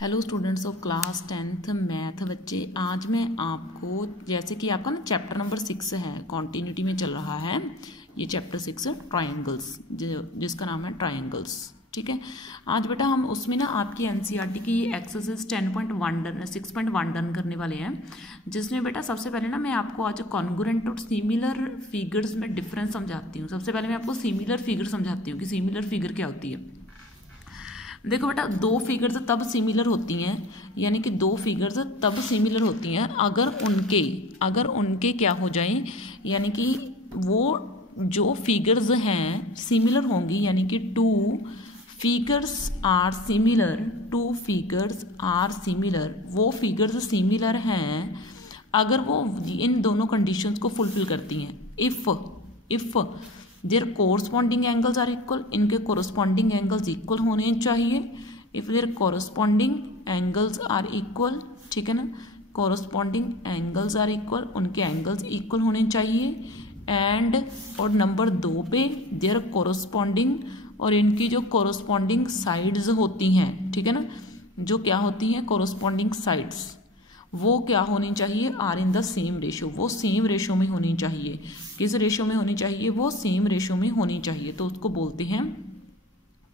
Hello students of class 10th math बच्चे, आज मैं आपको जैसे कि आपका ना चैप्टर नंबर 6 है, कॉन्टीन्यूटी में चल रहा है ये चैप्टर 6 ट्रायंगल्स, जिसका नाम है ट्रायंगल्स। ठीक है, आज बेटा हम उसमें ना आपकी एनसीईआरटी की एक्सरसाइज 6.1 डन करने वाले हैं, जिसमें बेटा सबसे पहले ना मैं आपको आज कॉन्ग्रुएंट और सिमिलर फिगर्स में डिफरेंस समझाती हूँ। सबसे पहले मैं आपको सिमिलर फिगर समझाती हूँ कि सिमिलर फिगर क्या होती है। देखो बेटा, दो फिगर्स तब सिमिलर होती हैं, यानी कि दो फिगर्स तब सिमिलर होती हैं अगर उनके क्या हो जाए, यानी कि वो जो फिगर्स हैं सिमिलर होंगी, यानी कि टू फिगर्स आर सिमिलर, वो फिगर्स सिमिलर हैं अगर वो इन दोनों कंडीशंस को फुलफिल करती हैं। If their corresponding angles are equal, इनके कोरस्पॉन्डिंग एंगल्स इक्वल होने चाहिए। If their corresponding angles are equal, ठीक है ना, कोरस्पॉन्डिंग एंगल्स आर इक्वल, उनके एंगल्स इक्वल होने चाहिए। एंड और नंबर 2 पे देयर कोरस्पॉन्डिंग, और इनकी जो कोरस्पॉन्डिंग साइड्स होती हैं, ठीक है ना, जो क्या होती हैं कोरस्पॉन्डिंग साइड्स, वो क्या होनी चाहिए, are in the same ratio, वो सेम रेशो में होनी चाहिए। किस रेशो में होनी चाहिए, वो सेम रेशो में होनी चाहिए। तो उसको बोलते हैं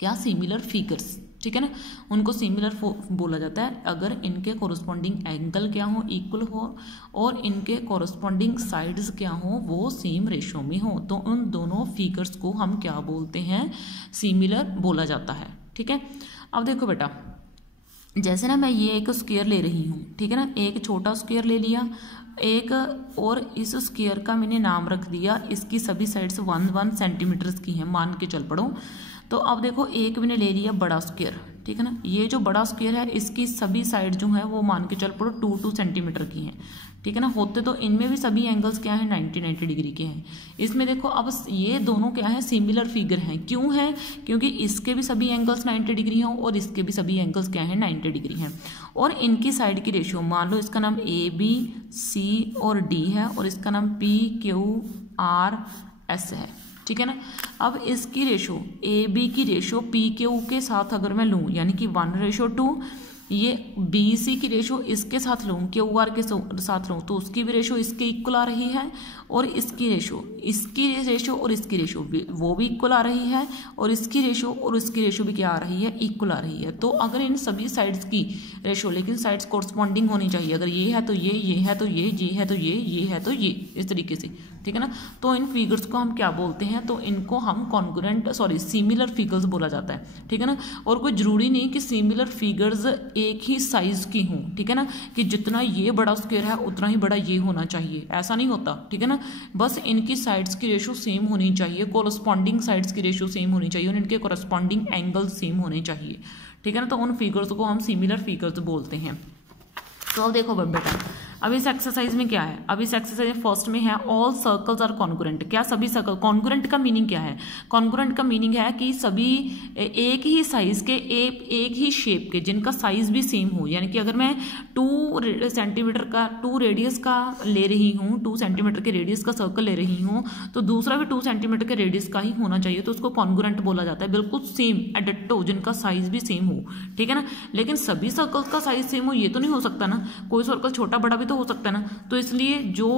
क्या, सिमिलर फिगर्स। ठीक है ना, उनको सिमिलर बोला जाता है अगर इनके कोरस्पॉन्डिंग एंगल क्या हो, इक्वल हो, और इनके कोरस्पॉन्डिंग साइड्स क्या हो, वो सेम रेशो में हो, तो उन दोनों फिगर्स को हम क्या बोलते हैं, सिमिलर बोला जाता है। ठीक है, अब देखो बेटा, जैसे ना मैं ये एक स्क्वायर ले रही हूँ, ठीक है ना, एक छोटा स्क्वायर ले लिया एक, और इस स्क्वायर का मैंने नाम रख दिया, इसकी सभी साइड्स 1 सेंटीमीटर की हैं, मान के चल पड़ो। तो अब देखो, एक मैंने ले लिया बड़ा स्क्वायर, ठीक है ना, ये जो बड़ा स्क्वायर है इसकी सभी साइड जो है वो मान के चल पड़ो 2 सेंटीमीटर की हैं, ठीक है ना। होते तो इनमें भी सभी एंगल्स क्या है, 90 डिग्री के हैं। इसमें देखो, अब ये दोनों क्या है, सिमिलर फिगर हैं। क्यों है, क्योंकि इसके भी सभी एंगल्स 90 डिग्री हैं और इसके भी सभी एंगल्स क्या है, 90 डिग्री हैं। और इनकी साइड की रेशियो, मान लो इसका नाम ABC और D है, और इसका नाम PQRS है, ठीक है ना। अब इसकी रेशो, AB की रेशो PQ के साथ अगर मैं लूँ, यानी कि 1:2, ये BC की रेशो इसके साथ लूँ, QR के साथ लूँ, तो उसकी भी रेशो इसके इक्वल आ रही है, और इसकी रेशो और इसकी रेशो वो भी इक्वल आ रही है, और इसकी रेशो और इसकी रेशो भी क्या आ रही है, इक्वल आ रही है। तो अगर इन सभी साइड्स की रेशो, लेकिन साइड्स कोरस्पॉन्डिंग होनी चाहिए, अगर ये है तो ये है तो ये है तो ये है तो ये, इस तरीके से, ठीक है ना। तो इन फिगर्स को हम क्या बोलते हैं, तो इनको हम सिमिलर फिगर्स बोला जाता है, ठीक है ना। और कोई जरूरी नहीं कि सिमिलर फिगर्स एक ही साइज की हों, ठीक है ना, कि जितना ये बड़ा स्क्वायर है उतना ही बड़ा ये होना चाहिए, ऐसा नहीं होता, ठीक है ना। बस इनकी साइड्स की रेशो सेम होनी चाहिए, कोरस्पॉन्डिंग साइड्स की रेशो सेम होनी चाहिए, और इनके कोरस्पॉन्डिंग एंगल सेम होने चाहिए, ठीक है ना। तो उन फिगर्स को हम सिमिलर फिगर्स बोलते हैं। तो अब देखो बेटा, अब इस एक्सरसाइज में क्या है, अब इस एक्सरसाइज फर्स्ट में है ऑल सर्कल्स आर कॉन्ग्रुएंट। क्या सभी सर्कल, कॉन्ग्रुएंट का मीनिंग क्या है, कॉन्ग्रुएंट का मीनिंग है कि सभी एक ही साइज के, एक ही शेप के, जिनका साइज भी सेम हो। यानी कि अगर मैं 2 सेंटीमीटर का, 2 रेडियस का ले रही हूँ, 2 सेंटीमीटर के रेडियस का सर्कल ले रही हूँ, तो दूसरा भी 2 सेंटीमीटर के रेडियस का ही होना चाहिए, तो उसको कॉन्ग्रुएंट बोला जाता है, बिल्कुल सेम एडिक्टो, जिनका साइज भी सेम हो, ठीक है ना। लेकिन सभी सर्कल्स का साइज सेम हो ये तो नहीं हो सकता ना, कोई सर्कल छोटा बड़ा भी तो हो सकता है ना। तो इसलिए जो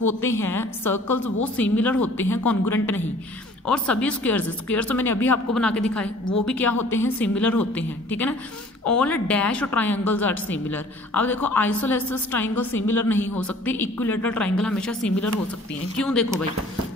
होते हैं सर्कल्स वो सिमिलर होते हैं, कॉन्ग्रुएंट नहीं। और सभी स्क्वायर्स तो मैंने अभी आपको बना के दिखाए, वो भी क्या होते हैं, सिमिलर होते हैं, ठीक है ना। All dash triangles are similar. अब देखो, आइसोलेटरस ट्रायंगल सिमिलर नहीं हो सकती, इक्विलेटरल ट्रायंगल हमेशा सिमिलर हो सकती हैं। क्यों, देखो भाई,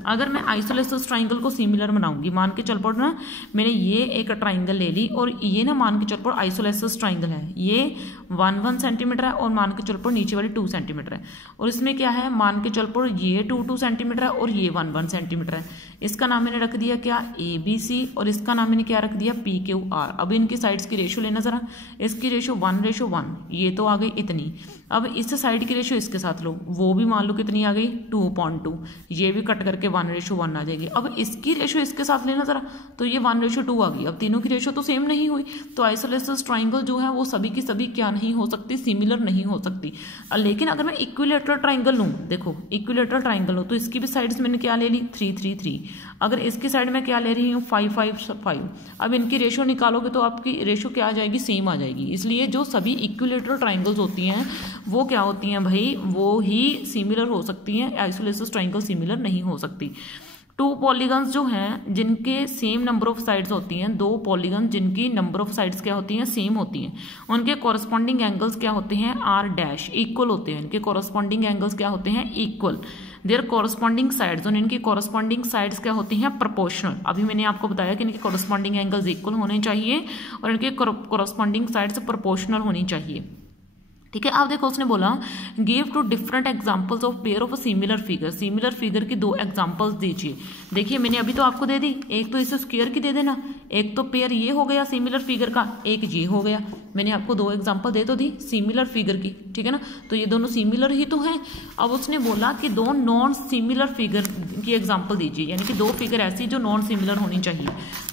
अगर मैं आइसोलेटरस ट्रायंगल को सिमिलर बनाऊंगी, मान के चल पड़ो ना, मैंने ये एक ट्रायंगल ले ली, और ये ना मान के चल पड़ो आइसोलेटरस ट्रायंगल है, ये 1 सेंटीमीटर है, और मान के चल पड़ो नीचे वाली 2 सेंटीमीटर है, और इसमें क्या है, मान के चल पड़ो ये 2 सेंटीमीटर है, और ये 1 सेंटीमीटर है। इसका नाम मैंने रख दिया क्या, ABC, और इसका नाम मैंने क्या रख दिया, PQR। अब इनकी साइड्स की रेशो लेना जरा, इसकी रेशो 1:1, ये तो आ गई इतनी। अब इस साइड की रेशो इसके साथ लो, वो भी मान लो कितनी आ गई, 2:2, ये भी कट करके 1:1 आ जाएगी। अब इसकी रेशो इसके साथ लेना जरा, तो ये 1:2 आ गई। अब तीनों की रेशो तो सेम नहीं हुई, तो आइसोसेलेस ट्राइंगल जो है वो सभी की सभी क्या नहीं हो सकती, सिमिलर नहीं हो सकती। लेकिन अगर मैं इक्विलेटरल ट्राइंगल लूँ, देखो इक्विलेटरल ट्राइंगल हो तो इसकी भी साइड्स मैंने क्या ले ली, 3, 3, 3। अगर इसकी साइड में क्या ले रही हूँ, 5, 5, 5। अब इनकी रेशो निकालोगे तो आपकी रेशो क्या आ जाएगी, सेम आ जाएगी। इसलिए जो सभी इक्विलेटरल ट्राइंगल्स होती हैं वो क्या होती हैं भाई, वो ही सिमिलर हो सकती हैं, आइसोसेलेस ट्राइंगल सिमिलर नहीं हो सकती। 2 पॉलीगन्स जो हैं जिनके सेम नंबर ऑफ साइड्स होती हैं, 2 पॉलीगन जिनकी नंबर ऑफ साइड्स क्या होती हैं, सेम होती हैं, उनके कॉरस्पॉन्डिंग एंगल्स क्या होते हैं, R' इक्वल होते हैं। इनके कॉरस्पॉन्डिंग एंगल्स क्या होते हैं, इक्वल। देयर कॉरस्पॉन्डिंग साइड्स, और इनकी कॉरस्पॉन्डिंग साइड्स क्या होती हैं, प्रोपोर्शनल। अभी मैंने आपको बताया कि इनके कॉरस्पॉन्डिंग एंगल्स इक्वल होने चाहिए और इनके कॉरस्पॉन्डिंग साइड्स प्रोपोर्शनल होनी चाहिए। ठीक है, आप देखो उसने बोला give 2 different examples of pair of a similar figure. Similar figure की 2 एग्जांपल्स दीजिए। देखिए मैंने अभी तो आपको दे दी, एक तो इसे स्क्वायर की दे देना, एक तो पेयर ये हो गया सिमिलर फिगर का, एक ये हो गया। मैंने आपको 2 एग्जांपल दे तो दी सिमिलर फिगर की, ठीक है ना, तो ये दोनों सिमिलर ही तो हैं। अब उसने बोला कि 2 नॉन सिमिलर फिगर की एग्जांपल दीजिए, यानी कि 2 फिगर ऐसी जो नॉन सिमिलर होनी चाहिए।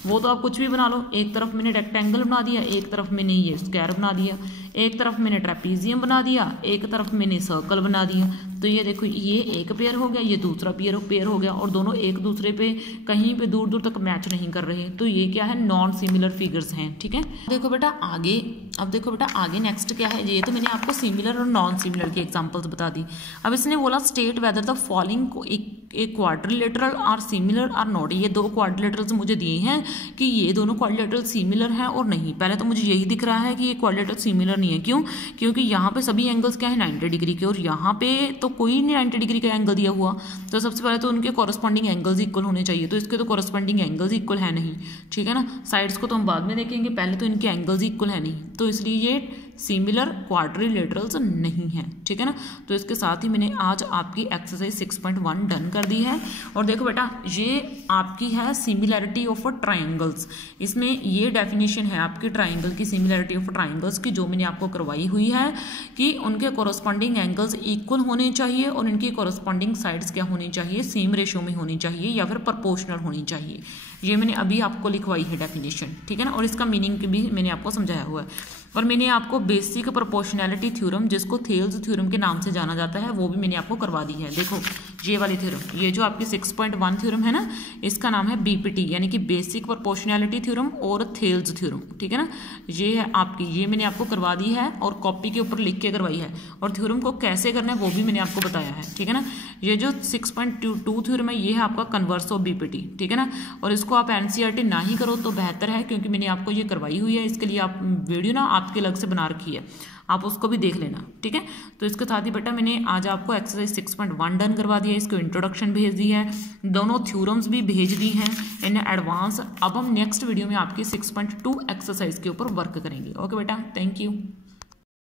वो तो आप कुछ भी बना लो, एक तरफ मैंने रेक्टेंगल बना दिया, एक तरफ मैंने ये स्क्वायर बना दिया, एक तरफ मैंने ट्रेपीजियम बना दिया, एक तरफ मैंने सर्कल बना दिया। तो ये देखो ये एक पेयर हो गया, ये दूसरा पेयर हो गया, और दोनों एक दूसरे पे कहीं पे दूर दूर तक मैच नहीं कर रहे, तो ये क्या है, नॉन सिमिलर फिगर्स हैं। ठीक है, देखो बेटा आगे, अब देखो बेटा आगे नेक्स्ट क्या है, ये तो मैंने आपको सिमिलर और नॉन सिमिलर की एग्जांपल्स बता दी। अब इसने बोला स्टेट वेदर द फॉलोइंग एक quadrilateral are similar or not. ये 2 क्वाड्रिलेटरल्स मुझे दिए हैं कि ये दोनों क्वाड्रिलेटरल सिमिलर हैं और नहीं। पहले तो मुझे यही दिख रहा है कि ये क्वाड्रिलेटरल सिमिलर नहीं है, क्यों, क्योंकि यहाँ पे सभी एंगल्स क्या है 90 डिग्री के, और यहाँ पे तो कोई नहीं 90 डिग्री का एंगल दिया हुआ। तो सबसे पहले तो उनके कॉरस्पॉन्डिंग एंगल्स इक्वल होने चाहिए, तो इसके तो कॉरस्पॉन्डिंग एंगल्स इक्वल है नहीं। ठीक है ना, साइड्स को तो हम बाद में देखेंगे, पहले तो इनके एंगल्स इक्वल है नहीं, तो इसलिए ये सिमिलर क्वाड्रिलेटरल्स नहीं है। ठीक है ना, तो इसके साथ ही मैंने आज आपकी एक्सरसाइज 6.1 डन कर दी है। और देखो बेटा ये आपकी है सिमिलैरिटी ऑफ ट्रायंगल्स। इसमें ये डेफिनेशन है आपकी ट्रायंगल की, सिमिलैरिटी ऑफ ट्रायंगल्स की, जो मैंने आपको करवाई हुई है कि उनके कॉरस्पॉन्डिंग एंगल्स इक्वल होने चाहिए और इनकी कॉरस्पॉन्डिंग साइड्स क्या होनी चाहिए, सेम रेशियो में होनी चाहिए या फिर प्रोपोर्शनल होनी चाहिए। ये मैंने अभी आपको लिखवाई है डेफिनेशन। ठीक है ना, और इसका मीनिंग भी मैंने आपको समझाया हुआ है। और मैंने आपको बेसिक प्रोपोर्शनैलिटी थ्योरम, जिसको थेल्स थ्योरम के नाम से जाना जाता है, वो भी मैंने आपको करवा दी है। देखो ये वाली थ्योरम, ये जो आपकी 6.1 थ्योरम है ना, इसका नाम है बीपीटी, यानी कि बेसिक प्रोपोर्शनैलिटी थ्योरम और थेल्स थ्योरम। ठीक है ना, ये है आपकी, ये मैंने आपको करवा दी है और कॉपी के ऊपर लिख के करवाई है। और थ्योरम को कैसे करना है वो भी मैंने आपको बताया है। ठीक है ना, ये जो 6.2 थ्योरम है ये है आपका कन्वर्स ऑफ बीपीटी। ठीक है ना, और इसको आप एनसीईआरटी ना ही करो तो बेहतर है, क्योंकि मैंने आपको ये करवाई हुई है। इसके लिए आप वीडियो ना आपके अलग से बना रखी है, आप उसको भी देख लेना। ठीक है, तो इसके साथ ही बेटा मैंने आज आपको एक्सरसाइज 6.1 डन करवा दिया है, इसको इंट्रोडक्शन भेज दी है, दोनों थ्योरम्स भी भेज दी हैं इन एडवांस। अब हम नेक्स्ट वीडियो में आपकी 6.2 एक्सरसाइज के ऊपर वर्क करेंगे। ओके बेटा, थैंक यू।